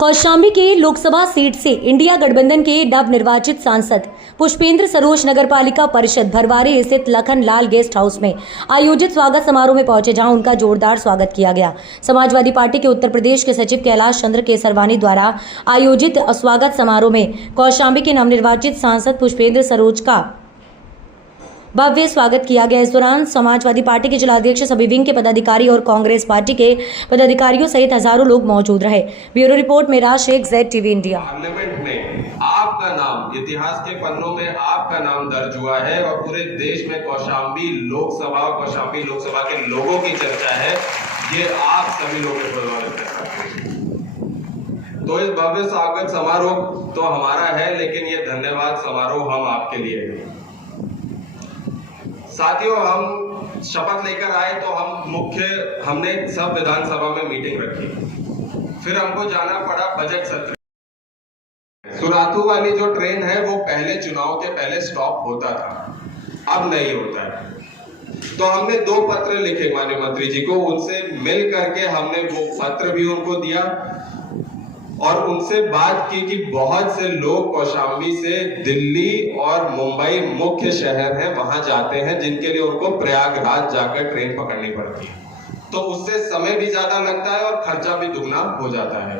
कौशाम्बी के लोकसभा सीट से इंडिया गठबंधन के नवनिर्वाचित सांसद पुष्पेंद्र सरोज नगरपालिका परिषद भरवारी स्थित लखन लाल गेस्ट हाउस में आयोजित स्वागत समारोह में पहुंचे, जहां उनका जोरदार स्वागत किया गया। समाजवादी पार्टी के उत्तर प्रदेश के सचिव कैलाश चंद्र केसरवानी द्वारा आयोजित स्वागत समारोह में कौशाम्बी के नवनिर्वाचित सांसद पुष्पेंद्र सरोज का भव्य स्वागत किया गया। इस दौरान समाजवादी पार्टी के जिलाध्यक्ष, सभी विंग के पदाधिकारी और कांग्रेस पार्टी के पदाधिकारियों सहित हजारों लोग मौजूद रहे। Bureau report Meraj Shaikh, ZTV India. Parliament में आपका नाम इतिहास के पन्नों में आपका नाम दर्ज हुआ है और पूरे देश में कौशाम्बी लोकसभा के लोगों की चर्चा है। ये आप सभी लोगों के बदौलत है। तो इस भव्य स्वागत समारोह तो हमारा है, लेकिन ये धन्यवाद समारोह हम आपके लिए है। साथियों, हम शपथ लेकर आए तो हमने सब विधानसभा में मीटिंग रखी, फिर हमको जाना पड़ा बजट सत्र। सुरातू वाली जो ट्रेन है वो पहले चुनाव के पहले स्टॉप होता था, अब नहीं होता है। तो हमने 2 पत्र लिखे माननीय मंत्री जी को, उनसे मिल करके हमने वो पत्र भी उनको दिया और उनसे बात की कि बहुत से लोग कौशाम्बी से दिल्ली और मुंबई मुख्य शहर हैं वहां जाते हैं, जिनके लिए उनको प्रयागराज जाकर ट्रेन पकड़नी पड़ती है। तो उससे समय भी ज्यादा लगता है और खर्चा भी दुगना हो जाता है।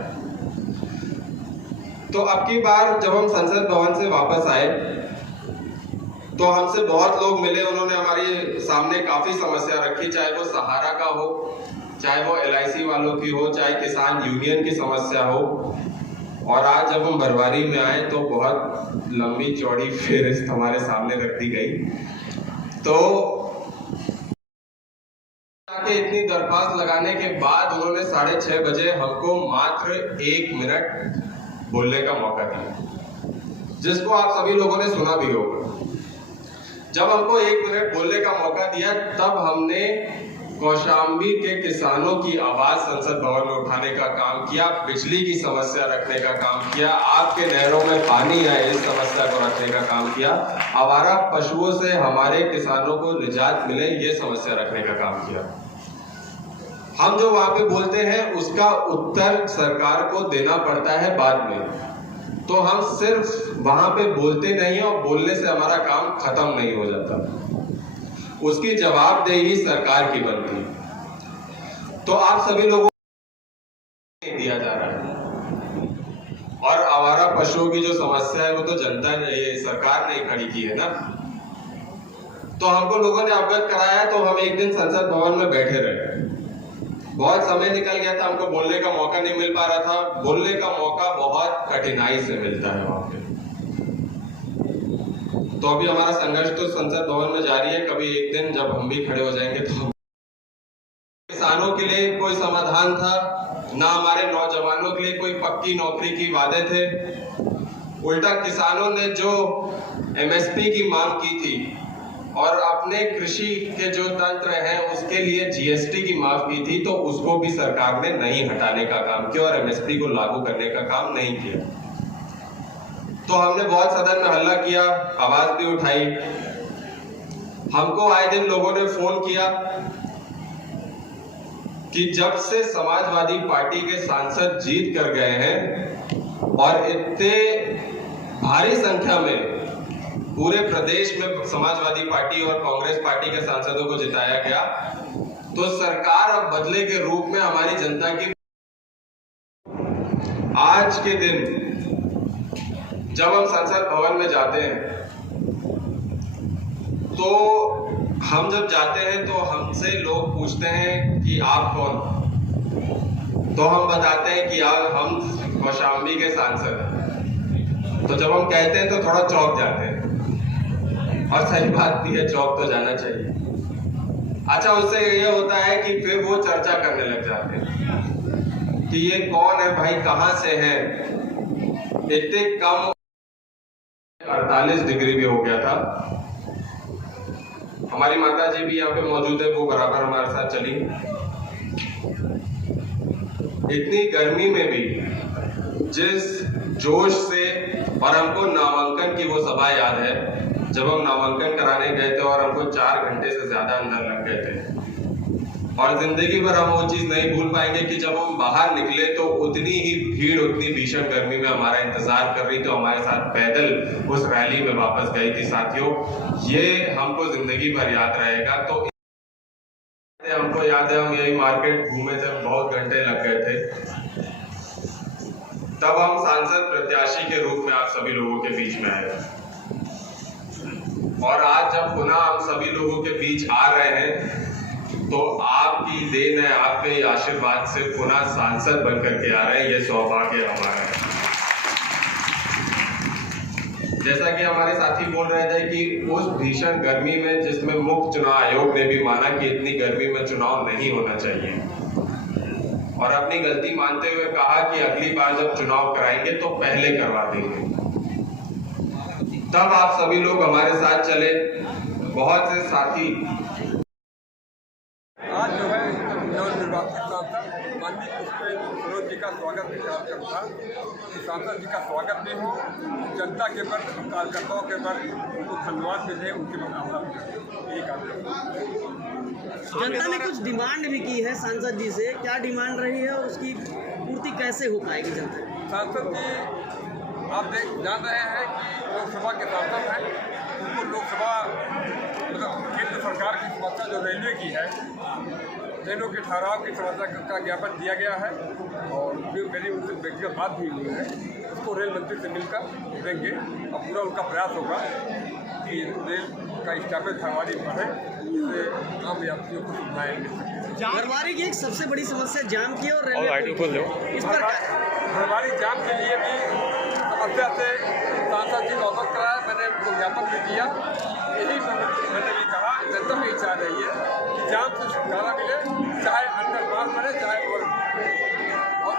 तो अब की बार जब हम संसद भवन से वापस आए तो हमसे बहुत लोग मिले, उन्होंने हमारे सामने काफी समस्या रखी, चाहे वो सहारा का हो, चाहे वो LIC वालों की हो, चाहे किसान यूनियन की समस्या हो। और आज जब हम भरवारी में आए तो बहुत लंबी चौड़ी फेहरिस्त हमारे सामने रख दी गई। तो इतनी दरख्वास्त लगाने के बाद उन्होंने 6:30 बजे हमको मात्र 1 मिनट बोलने का मौका दिया, जिसको आप सभी लोगों ने सुना भी होगा। जब हमको 1 मिनट बोलने का मौका दिया, तब हमने कौशाम्बी के किसानों की आवाज संसद भवन में उठाने का काम किया, बिजली की समस्या रखने का काम किया, आपके नहरों में पानी है इस समस्या को रखने का काम किया, आवारा पशुओं से हमारे किसानों को निजात मिले ये समस्या रखने का काम किया। हम जो वहां पे बोलते हैं उसका उत्तर सरकार को देना पड़ता है बाद में। तो हम सिर्फ वहां पे बोलते नहीं है और बोलने से हमारा काम खत्म नहीं हो जाता, उसकी जवाबदेही सरकार की बनती है। तो आप सभी लोगों को दिया जा रहा है और आवारा पशुओं की जो समस्या है वो तो जनता ने, ये सरकार ने खड़ी की है ना। तो हमको लोगों ने अवगत कराया, तो हम एक दिन संसद भवन में बैठे रहे। बहुत समय निकल गया था, हमको बोलने का मौका नहीं मिल पा रहा था। बोलने का मौका बहुत कठिनाई से मिलता है वहां पे। तो अभी हमारा संघर्ष तो संसद भवन में जारी है। कभी एक दिन जब हम भी खड़े हो जाएंगे तो किसानों के लिए कोई समाधान था ना, हमारे नौजवानों के लिए कोई पक्की नौकरी की वादे थे। उल्टा किसानों ने जो MSP की मांग की थी और अपने कृषि के जो तंत्र हैं उसके लिए GST की मांग की थी, तो उसको भी सरकार ने नहीं हटाने का काम किया और MSP को लागू करने का काम नहीं किया। तो हमने बहुत सदन में हल्ला किया, आवाज भी उठाई। हमको आए दिन लोगों ने फोन किया कि जब से समाजवादी पार्टी के सांसद जीत कर गए हैं और इतने भारी संख्या में पूरे प्रदेश में समाजवादी पार्टी और कांग्रेस पार्टी के सांसदों को जिताया गया, तो सरकार अब बदले के रूप में हमारी जनता की आज के दिन जब हम संसद भवन में जाते हैं तो हम जब जाते हैं तो हमसे लोग पूछते हैं कि आप कौन, तो हम बताते हैं कि हम कौशाम्बी के सांसद हैं। तो जब हम कहते हैं तो थोड़ा चौंक जाते हैं, और सही बात भी है, चौंक तो जाना चाहिए। अच्छा, उससे ये होता है कि फिर वो चर्चा करने लग जाते हैं कि ये कौन है भाई, कहां से है। इतने कम 48 डिग्री भी हो गया था। हमारी माता जी भी यहाँ पे मौजूद है, वो बराबर हमारे साथ चली। इतनी गर्मी में भी जिस जोश से, और हमको नामांकन की वो सभा याद है जब हम नामांकन कराने गए थे और हमको 4 घंटे से ज्यादा अंदर लग गए थे। और जिंदगी भर हम वो चीज नहीं भूल पाएंगे कि जब हम बाहर निकले तो उतनी ही भीड़, उतनी भीषण गर्मी में हमारा इंतजार कर रही, तो हमारे साथ पैदल उस रैली में वापस गई थी। साथियों, ये हमको जिंदगी भर याद रहेगा। तो हमको याद है, हम यही मार्केट घूमे थे, बहुत घंटे लग गए थे। तब हम सांसद प्रत्याशी के रूप में आप सभी लोगों के बीच में आए, और आज जब पुनः हम सभी लोगों के बीच आ रहे हैं तो आपकी देन है, आपके आशीर्वाद से पुनः सांसद बनकर के आ रहे हैं। ये सौभाग्य हमारा है। जैसा कि हमारे साथी बोल रहे थे कि उस भीषण गर्मी में, जिसमें मुख्य चुनाव आयोग ने भी माना कि इतनी गर्मी में चुनाव नहीं होना चाहिए, और अपनी गलती मानते हुए कहा कि अगली बार जब चुनाव कराएंगे तो पहले करवा देंगे। तब आप सभी लोग हमारे साथ चले। बहुत से साथी आज जो है नवनिर्वाचित सांसद माननीय पुष्पेंद्र सरोज जी का स्वागत विचार करता कि सांसद जी का स्वागत भी हो, जनता के प्रति, कार्यकर्ताओं के प्रति उनको धन्यवाद भी दें, उनके प्रति यही कार्य। जनता ने कुछ डिमांड भी की है सांसद जी से, क्या डिमांड रही है और उसकी पूर्ति कैसे हो पाएगी जनता की? सांसद जी आप जान रहे हैं कि लोकसभा के सांसद हैं, उनको लोकसभा मतलब केंद्र सरकार की समस्या जो रेलवे की है, ट्रेनों के ठहराव की समस्या का ज्ञापन दिया गया है, और फिर मेरी उनसे व्यक्तिगत बात भी हुई है, उसको रेल मंत्री से मिलकर देंगे। और पूरा उनका प्रयास होगा कि रेल का स्टॉपेज हमारी बढ़े, इससे आम यात्रियों को सुविधाएं मिल सकें। घरवारी की एक सबसे बड़ी समस्या जाम की और रेलवे इस पर घरवारी जाम के लिए भी समस्या से सांसद जी को अवगत कराया, मैंने उनको ज्ञापन भी दिया। यही मैंने भी कहा, जनता भी चाह रही है कि जाम से छुटकारा मिले, चाहे अंडरपास बने चाहे और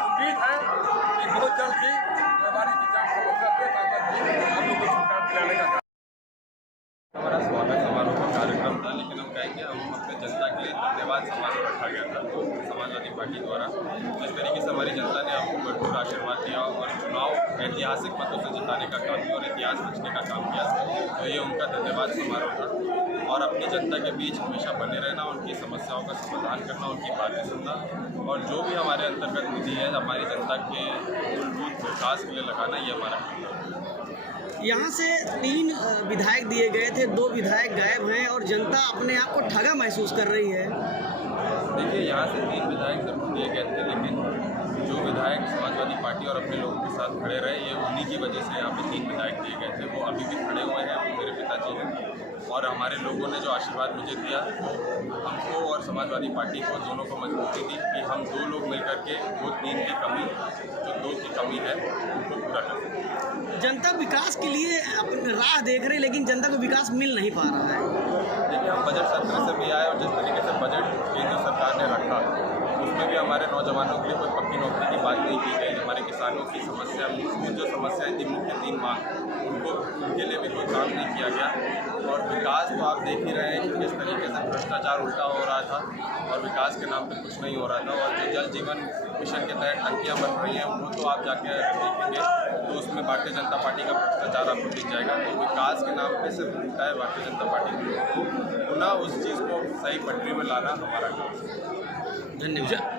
उम्मीद है कि बहुत जल्द ही घरवारी की जाम समस्या से सांसद जी हम लोग को छुटकारा दिलाने का हमारा स्वागत समारोह का कार्यक्रम था, लेकिन हम कहेंगे हम अपने जनता के लिए धन्यवाद समारोह रखा गया था समाजवादी पार्टी द्वारा। जिस तरीके से हमारी जनता ने आपको भरपूर आशीर्वाद दिया और चुनाव ऐतिहासिक मतों से जिताने का काम किया और इतिहास रचने का काम किया, तो ये उनका धन्यवाद समारोह था। और अपनी जनता के बीच हमेशा बने रहना, उनकी समस्याओं का समाधान करना, उनकी बातें सुनना, और जो भी हमारे अंतर्गत निधि है हमारी जनता के मूलभूत विकास के लिए लगाना, ये हमारा काम है। यहाँ से 3 विधायक दिए गए थे, 2 विधायक गायब हैं और जनता अपने आप को ठगा महसूस कर रही है। देखिए, यहाँ से 3 विधायक जरूर दिए गए थे, लेकिन जो विधायक समाजवादी पार्टी और अपने लोगों के साथ खड़े रहे, ये उन्हीं की वजह से यहाँ पे 3 विधायक दिए गए थे। वो अभी भी खड़े हुए हैं, वो मेरे पिताजी हैं, और हमारे लोगों ने जो आशीर्वाद मुझे दिया, वो हमको और समाजवादी पार्टी को दोनों को मजबूती दी कि हम 2 लोग मिलकर के वो 3 की कमी, जो 2 की कमी है, उनको पूरा कर सकें। जनता विकास के लिए अपनी राह देख रही, लेकिन जनता को विकास मिल नहीं पा रहा है। देखिए, हम बजट सत्र से भी आए और जिस तरीके से बजट केंद्र सरकार ने रखा, उसमें भी हमारे नौजवानों के लिए कोई पक्की नौकरी की बात नहीं की गई। हमारे किसानों की समस्या, मूलभूत जो समस्याएं थी, मुख्य 3 मांग, उनके लिए भी कोई काम नहीं किया गया। और विकास तो आप देख ही रहे हैं कि किस तरीके से भ्रष्टाचार उल्टा हो रहा था और विकास के नाम पे कुछ नहीं हो रहा था। और जो जल जीवन मिशन के तहत टंकियाँ बन रही हैं, वो तो आप जाके देखेंगे तो उसमें भारतीय जनता पार्टी का भ्रष्टाचार आपको दिख जाएगा। तो विकास के नाम पे सिर्फ उल्टा है भारतीय जनता पार्टी को, पुनः उस चीज़ को सही पटरी में लाना हमारा काम है। धन्यवाद।